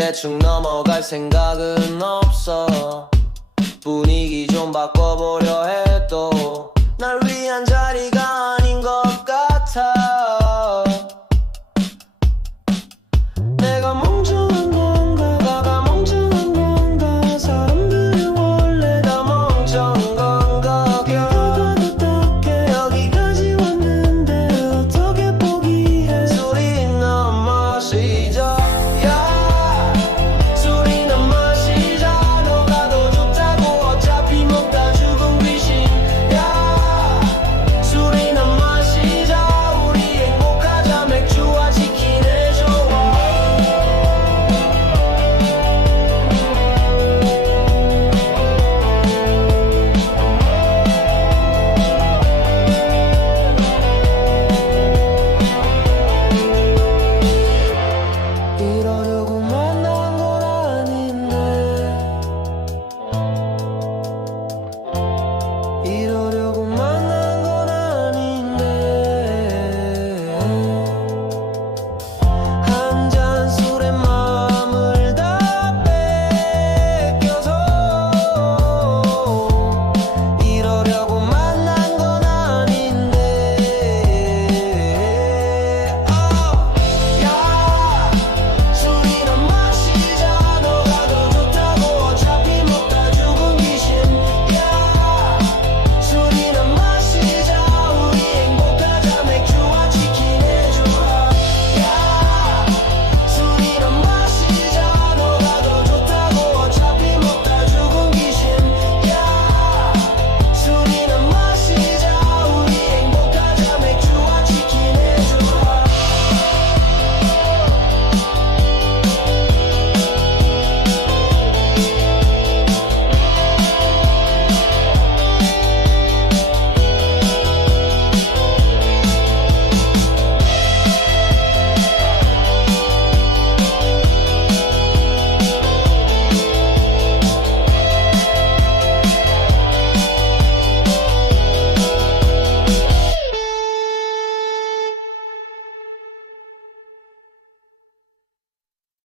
대충 넘어갈 생각은 없어. 분위기 좀 바꿔보려 해도 날 위한 자리가